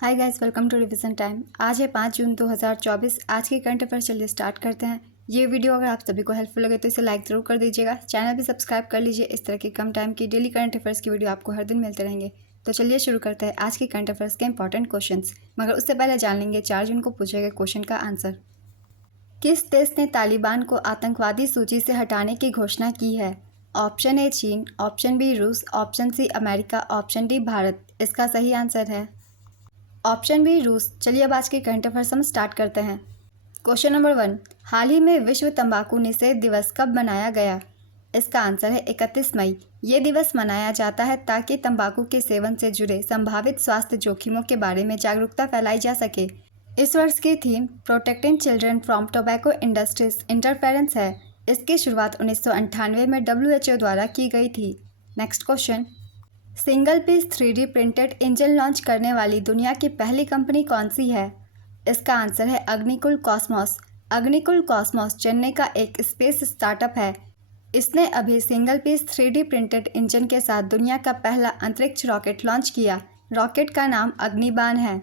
Hi guys, welcome to revision time. आज है 5 जून 2024। आज के करंट अफेयर्स चलिए स्टार्ट करते हैं। ये वीडियो अगर आप सभी को हेल्पफुल लगे तो इसे लाइक ज़रूर कर दीजिएगा। चैनल भी सब्सक्राइब कर लीजिए। इस तरह के कम टाइम की डेली करंट अफेयर्स की वीडियो आपको हर दिन मिलते रहेंगे। तो चलिए शुरू करते हैं आज के करंट अफेयर्स के इंपॉर्टेंट क्वेश्चंस। मगर उससे पहले जान लेंगे 4 जून को पूछे गए क्वेश्चन का आंसर। किस देश ने तालिबान को आतंकवादी सूची से हटाने की घोषणा की है? ऑप्शन ए चीन, ऑप्शन बी रूस, option C America, option D Bharat. इसका सही आंसर है ऑप्शन बी रूस। चलिए अब आज के करंट अफेयर्स हम स्टार्ट करते हैं। क्वेश्चन नंबर 1, हाल ही में विश्व तंबाकू निषेध दिवस कब मनाया गया? इसका आंसर है 31 मई। ये दिवस मनाया जाता है ताकि तंबाकू के सेवन से जुड़े संभावित स्वास्थ्य जोखिमों के बारे में जागरूकता फैलाई जा सके। इस वर्ष की theme protecting children from tobacco industries interference है। इसकी शुरुआत 1998 में WHO द्वारा की गई थी। Next question, single piece 3D printed engine launch करने वाली दुनिया की पहली कंपनी कौन सी है? इसका आंसर है अग्निकुल कॉस्मोस। अग्निकुल कॉस्मोस चेन्नई का एक स्पेस स्टार्टअप है। इसने अभी single piece 3D printed engine के साथ दुनिया का पहला अंतरिक्ष रॉकेट लॉन्च किया। रॉकेट का नाम अग्निबान है।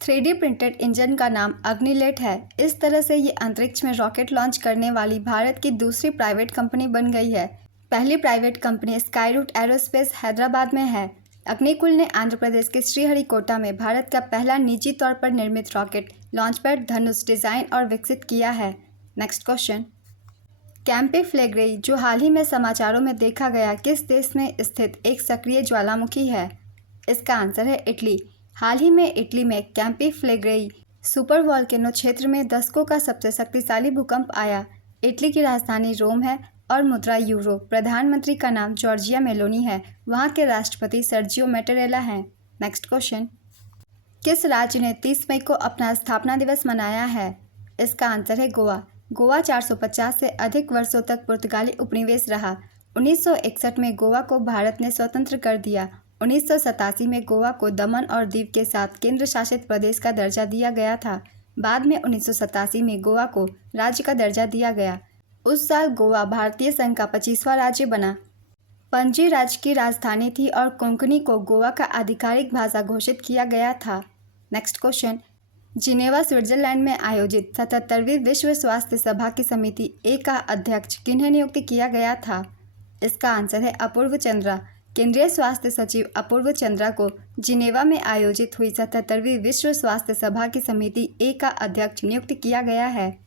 3D प्रिंटेड इंजन का नाम अग्निलेट है। इस तरह से ये अंतरिक्ष में रॉकेट लॉन्च करने वाली भारत की दूसरी प्राइवेट कंपनी बन गई है। पहली private company Skyroot aerospace Hyderabad में है। अग्निकुल ने आंध्र प्रदेश के श्रीहरिकोटा में भारत का पहला निजी तौर पर निर्मित रॉकेट लॉन्च पैड धनुष डिजाइन और विकसित किया है। नेक्स्ट क्वेश्चन, कैंपे फ्लेग्रेई जो हाल ही में समाचारों में देखा गया किस देश में स्थित एक सक्रिय ज्वालामुखी है? इसका आंसर है इटली। हाल ही में इटली में कैंपे फ्लेग्रेई सुपर वॉल्केनो क्षेत्र में दशकों का सबसे शक्तिशाली भूकंप आया। इटली की राजधानी रोम है और मुद्रा यूरो। प्रधानमंत्री का नाम जॉर्जिया मेलोनी है। वहाँ के राष्ट्रपति सर्जियो मैटेरेला हैं। नेक्स्ट क्वेश्चन, किस राज्य ने 30 मई को अपना स्थापना दिवस मनाया है? इसका आंसर है गोवा। गोवा 450 से अधिक वर्षों तक पुर्तगाली उपनिवेश रहा। 1961 में गोवा को भारत ने स्वतंत्र कर दिया। 1987 में गोवा को दमन और दीव के साथ केंद्र शासित प्रदेश का दर्जा दिया गया था। बाद में 1987 में गोवा को राज्य का दर्जा दिया गया। उस साल गोवा भारतीय संघ का 25वां राज्य बना। पणजी राज्य की राजधानी थी और कोंकणी को गोवा का आधिकारिक भाषा घोषित किया गया था। नेक्स्ट क्वेश्चन, जिनेवा स्विट्जरलैंड में आयोजित 77वीं विश्व स्वास्थ्य सभा की समिति ए का अध्यक्ष किन्हें नियुक्त किया गया था? इसका आंसर है अपूर्व चंद्रा। केंद्रीय स्वास्थ्य सचिव अपूर्व चंद्रा को जिनेवा में आयोजित हुई 77वीं विश्व स्वास्थ्य सभा की समिति ए का अध्यक्ष नियुक्त किया गया है।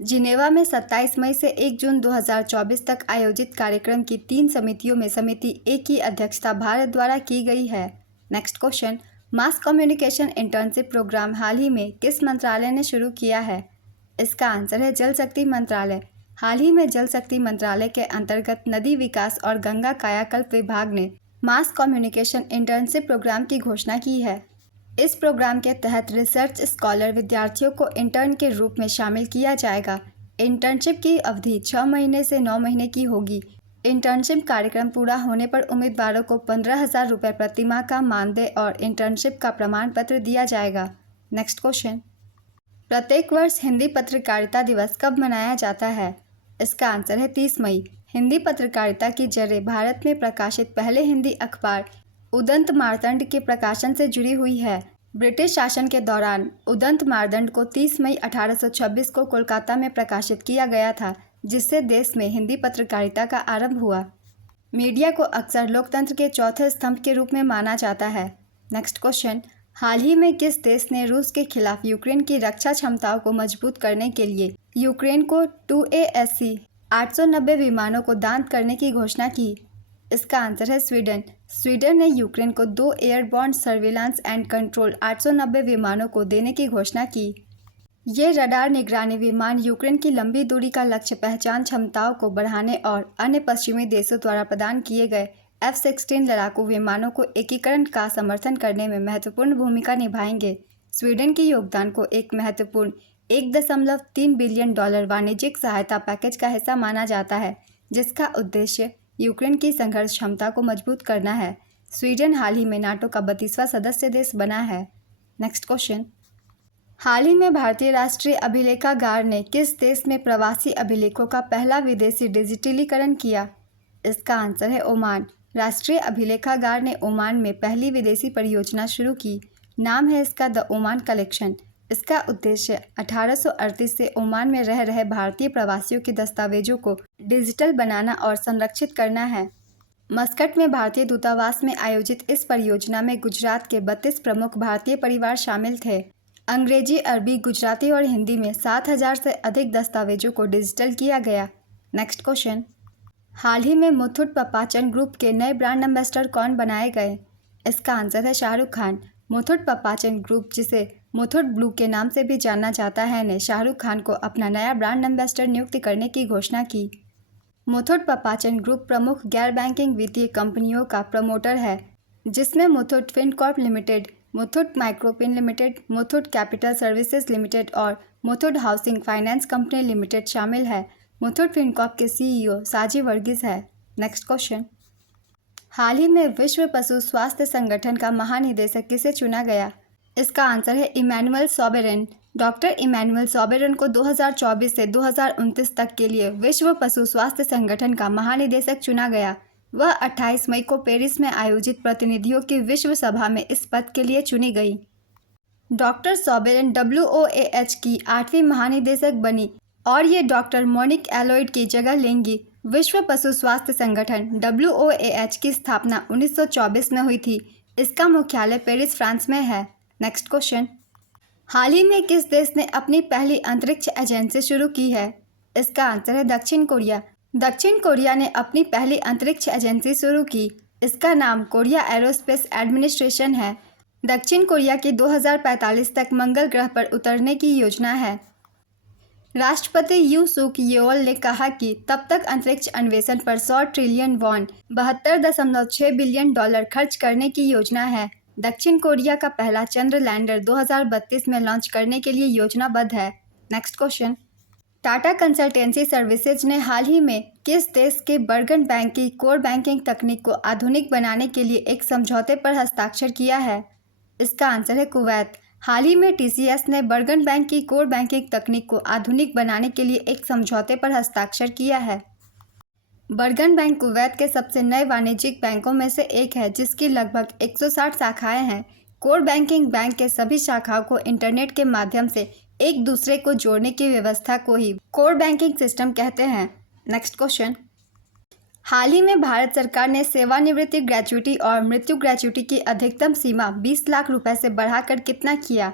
जिनेवा में 27 मई से 1 जून 2024 तक आयोजित कार्यक्रम की 3 समितियों में समिति ए की अध्यक्षता भारत द्वारा की गई है। Next question, mass communication internship program हाल ही में किस मंत्रालय ने शुरू किया है? इसका आंसर है जल शक्ति मंत्रालय। हाल ही में जल शक्ति मंत्रालय के अंतर्गत नदी विकास और गंगा कायाकल्प विभाग ने मास कम्युनिकेशन इंटर्नशिप प्रोग्राम की घोषणा की है। इस प्रोग्राम के तहत रिसर्च स्कॉलर विद्यार्थियों को इंटर्न के रूप में शामिल किया जाएगा। इंटर्नशिप की अवधि 6 महीने से 9 महीने की होगी। इंटर्नशिप कार्यक्रम पूरा होने पर उम्मीदवारों को 15,000 रुपये प्रतिमाह का मानदेय और इंटर्नशिप का प्रमाण पत्र दिया जाएगा। नेक्स्ट क्वेश्चन, प्रत्येक वर्ष हिंदी पत्रकारिता दिवस कब मनाया जाता है? इसका आंसर है 30 मई। हिंदी पत्रकारिता की जड़ें भारत में प्रकाशित पहले हिंदी अखबार उदंत मार्तंड के प्रकाशन से जुड़ी हुई है। ब्रिटिश शासन के दौरान उदंत मार्तंड को 30 मई 1826 को कोलकाता में प्रकाशित किया गया था, जिससे देश में हिंदी पत्रकारिता का आरंभ हुआ। मीडिया को अक्सर लोकतंत्र के चौथे स्तंभ के रूप में माना जाता है। नेक्स्ट क्वेश्चन, हाल ही में किस देश ने रूस के खिलाफ यूक्रेन की रक्षा क्षमताओं को मजबूत करने के लिए यूक्रेन को 2 ASC 890 विमानों को दान करने की घोषणा की? इसका आंसर है स्वीडन। स्वीडन ने यूक्रेन को 2 एयरबॉर्न सर्विलांस एंड कंट्रोल 890 विमानों को देने की घोषणा की। ये रडार निगरानी विमान यूक्रेन की लंबी दूरी का लक्ष्य पहचान क्षमताओं को बढ़ाने और अन्य पश्चिमी देशों द्वारा प्रदान किए गए F-16 लड़ाकू विमानों को एकीकरण का समर्थन करने में महत्वपूर्ण भूमिका निभाएंगे। स्वीडन के योगदान को एक महत्वपूर्ण $1.3 बिलियन वाणिज्यिक सहायता पैकेज का हिस्सा माना जाता है, जिसका उद्देश्य यूक्रेन की संघर्ष क्षमता को मजबूत करना है। स्वीडन हाल ही में नाटो का 32वां सदस्य देश बना है। नेक्स्ट क्वेश्चन, हाल ही में भारतीय राष्ट्रीय अभिलेखागार ने किस देश में प्रवासी अभिलेखों का पहला विदेशी डिजिटलीकरण किया? इसका आंसर है ओमान। राष्ट्रीय अभिलेखागार ने ओमान में पहली विदेशी परियोजना शुरू की। नाम है इसका द ओमान कलेक्शन। इसका उद्देश्य 1838 से ओमान में रह रहे भारतीय प्रवासियों के दस्तावेजों को डिजिटल बनाना और संरक्षित करना है। मस्कट में भारतीय दूतावास में आयोजित इस परियोजना में गुजरात के 32 प्रमुख भारतीय परिवार शामिल थे। अंग्रेजी, अरबी, गुजराती और हिंदी में 7000 से अधिक दस्तावेजों को डिजिटल किया गया। नेक्स्ट क्वेश्चन, हाल ही में मुथूट पपाचन ग्रुप के नए ब्रांड एम्बेसडर कौन बनाए गए? इसका आंसर है शाहरुख खान। मुथूट पपाचन ग्रुप, जिसे मुथूट ब्लू के नाम से भी जाना जाता है, ने शाहरुख खान को अपना नया ब्रांड एम्बेसडर नियुक्त करने की घोषणा की। मुथूट पपाचन ग्रुप प्रमुख गैर बैंकिंग वित्तीय कंपनियों का प्रमोटर है, जिसमें Muthoot Fincorp Limited, Muthoot Microfin Limited, Muthoot Capital Services Limited और Muthoot Housing Finance Company Limited शामिल है। मुथूट फिनकॉर्प के सीईओ साजी वर्गीस है। नेक्स्ट क्वेश्चन, हाल ही में विश्व पशु स्वास्थ्य संगठन का महानिदेशक किसे चुना गया? इसका आंसर है इमैनुअल सोबेरन। डॉक्टर इमैनुअल सोबेरन को 2024 से 2029 तक के लिए विश्व पशु स्वास्थ्य संगठन का महानिदेशक चुना गया। वह 28 मई को पेरिस में आयोजित प्रतिनिधियों की विश्व सभा में इस पद के लिए चुनी गई। डॉक्टर सोबेरन WOAH की 8वीं महानिदेशक बनी और ये डॉक्टर मोनिक एलॉयड की जगह लेंगी। विश्व पशु स्वास्थ्य संगठन WOAH की स्थापना 1924 में हुई थी। इसका मुख्यालय पेरिस, फ्रांस में है। नेक्स्ट क्वेश्चन, हाल ही में किस देश ने अपनी पहली अंतरिक्ष एजेंसी शुरू की है? इसका आंसर है दक्षिण कोरिया। दक्षिण कोरिया ने अपनी पहली अंतरिक्ष एजेंसी शुरू की। इसका नाम कोरिया एरोस्पेस एडमिनिस्ट्रेशन है। दक्षिण कोरिया की 2045 तक मंगल ग्रह पर उतरने की योजना है। राष्ट्रपति यू सुक येओल ने कहा कि तब तक अंतरिक्ष अन्वेषण पर 100 ट्रिलियन वॉन $72.6 बिलियन खर्च करने की योजना है। दक्षिण कोरिया का पहला चंद्र लैंडर 2032 में लॉन्च करने के लिए योजनाबद्ध है। Next question, Tata consultancy services ने हाल ही में किस देश के बर्गन बैंक की कोर बैंकिंग तकनीक को आधुनिक बनाने के लिए एक समझौते पर हस्ताक्षर किया है? इसका आंसर है कुवैत। हाल ही में TCS ने बर्गन बैंक की कोर बैंकिंग तकनीक को आधुनिक बनाने के लिए एक समझौते पर हस्ताक्षर किया है। बर्गन बैंक कुवैत के सबसे नए वाणिज्यिक बैंकों में से एक है, जिसकी लगभग 160 शाखाएं हैं। कोर बैंकिंग बैंक के सभी शाखाओं को इंटरनेट के माध्यम से एक दूसरे को जोड़ने की व्यवस्था को ही कोर बैंकिंग सिस्टम कहते हैं। नेक्स्ट क्वेश्चन, हाल ही में भारत सरकार ने सेवानिवृत्ति ग्रेच्युटी और मृत्यु ग्रेच्युटी की अधिकतम सीमा 20 लाख रुपए से बढ़ाकर कितना किया?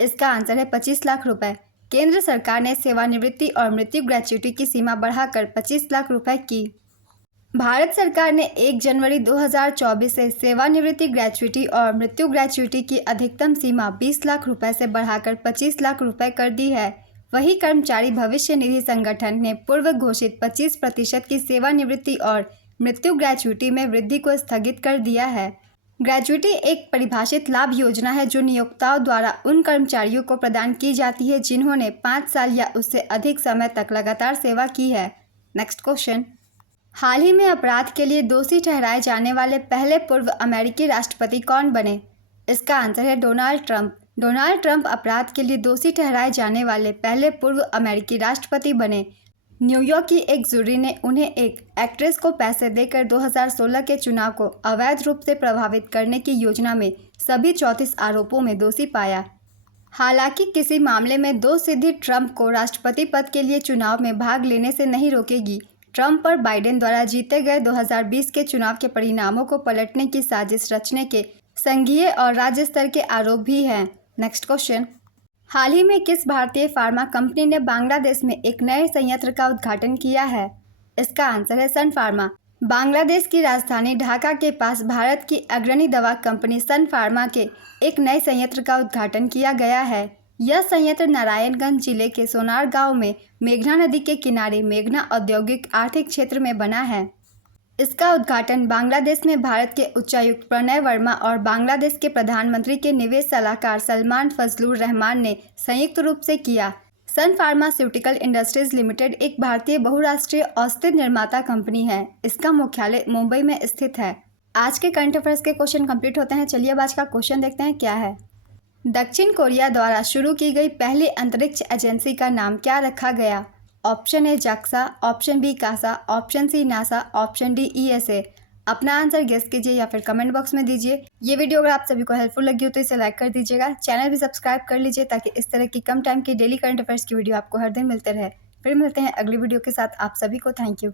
इसका आंसर है 25 लाख रुपए। केंद्र सरकार ने सेवानिवृत्ति और मृत्यु ग्रेच्युटी की सीमा बढ़ाकर 25 लाख रुपए की। भारत सरकार ने 1 जनवरी 2024 से सेवानिवृत्ति ग्रेच्युटी और मृत्यु ग्रेच्युटी की अधिकतम सीमा 20 लाख रुपए से बढ़ाकर 25 लाख रुपए कर दी है। वही कर्मचारी भविष्य निधि संगठन ने पूर्व घोषित 25% की सेवानिवृत्ति और मृत्यु ग्रेच्युटी में वृद्धि को स्थगित कर दिया है। ग्रेच्युटी एक परिभाषित लाभ योजना है जो नियोक्ताओं द्वारा उन कर्मचारियों को प्रदान की जाती है जिन्होंने 5 साल या उससे अधिक समय तक लगातार सेवा की है। नेक्स्ट क्वेश्चन, हाल ही में अपराध के लिए दोषी ठहराए जाने वाले पहले पूर्व अमेरिकी राष्ट्रपति कौन बने? इसका आंसर है डोनाल्ड ट्रंप। डोनाल्ड ट्रंप अपराध के लिए दोषी ठहराए जाने वाले पहले पूर्व अमेरिकी राष्ट्रपति बने। न्यूयॉर्क की एक जूरी ने उन्हें एक एक्ट्रेस को पैसे देकर 2016 के चुनाव को अवैध रूप से प्रभावित करने की योजना में सभी 34 आरोपों में दोषी पाया। हालांकि किसी मामले में दोषसिद्धि ट्रंप को राष्ट्रपति पद के लिए चुनाव में भाग लेने से नहीं रोकेगी। ट्रंप और बाइडेन द्वारा जीते गए 2020 के चुनाव के परिणामों को पलटने की साजिश रचने के संघीय और राज्य स्तर के आरोप भी हैं। नेक्स्ट क्वेश्चन, हाल ही में किस भारतीय फार्मा कंपनी ने बांग्लादेश में एक नए संयंत्र का उद्घाटन किया है? इसका आंसर है सन फार्मा। बांग्लादेश की राजधानी ढाका के पास भारत की अग्रणी दवा कंपनी सन फार्मा के एक नए संयंत्र का उद्घाटन किया गया है। यह संयंत्र नारायणगंज जिले के सोनार गांव में मेघना नदी के किनारे मेघना औद्योगिक आर्थिक क्षेत्र में बना है। इसका उद्घाटन बांग्लादेश में भारत के उच्चायुक्त प्रणय वर्मा और बांग्लादेश के प्रधानमंत्री के निवेश सलाहकार सलमान फजलुर रहमान ने संयुक्त रूप से किया। सन फार्मास्यूटिकल इंडस्ट्रीज लिमिटेड एक भारतीय बहुराष्ट्रीय औषधि निर्माता कंपनी है। इसका मुख्यालय मुंबई में स्थित है। आज के करंट अफेयर्स के क्वेश्चन कंप्लीट होते हैं। चलिए अब आज का क्वेश्चन देखते हैं क्या है। दक्षिण कोरिया द्वारा शुरू की गई पहली अंतरिक्ष एजेंसी का नाम क्या रखा गया? Option A JAXA, option B KASA, option C NASA, option D ESA। अपना आंसर गेस कीजिए या फिर कमेंट बॉक्स में दीजिए। ये वीडियो अगर आप सभी को हेल्पफुल लगी हो तो इसे लाइक कर दीजिएगा। चैनल भी सब्सक्राइब कर लीजिए ताकि इस तरह की कम टाइम की डेली करंट अफेयर्स की वीडियो आपको हर दिन मिलते रहे। फिर मिलते हैं अगली वीडियो के साथ। आप सभी को थैंक यू।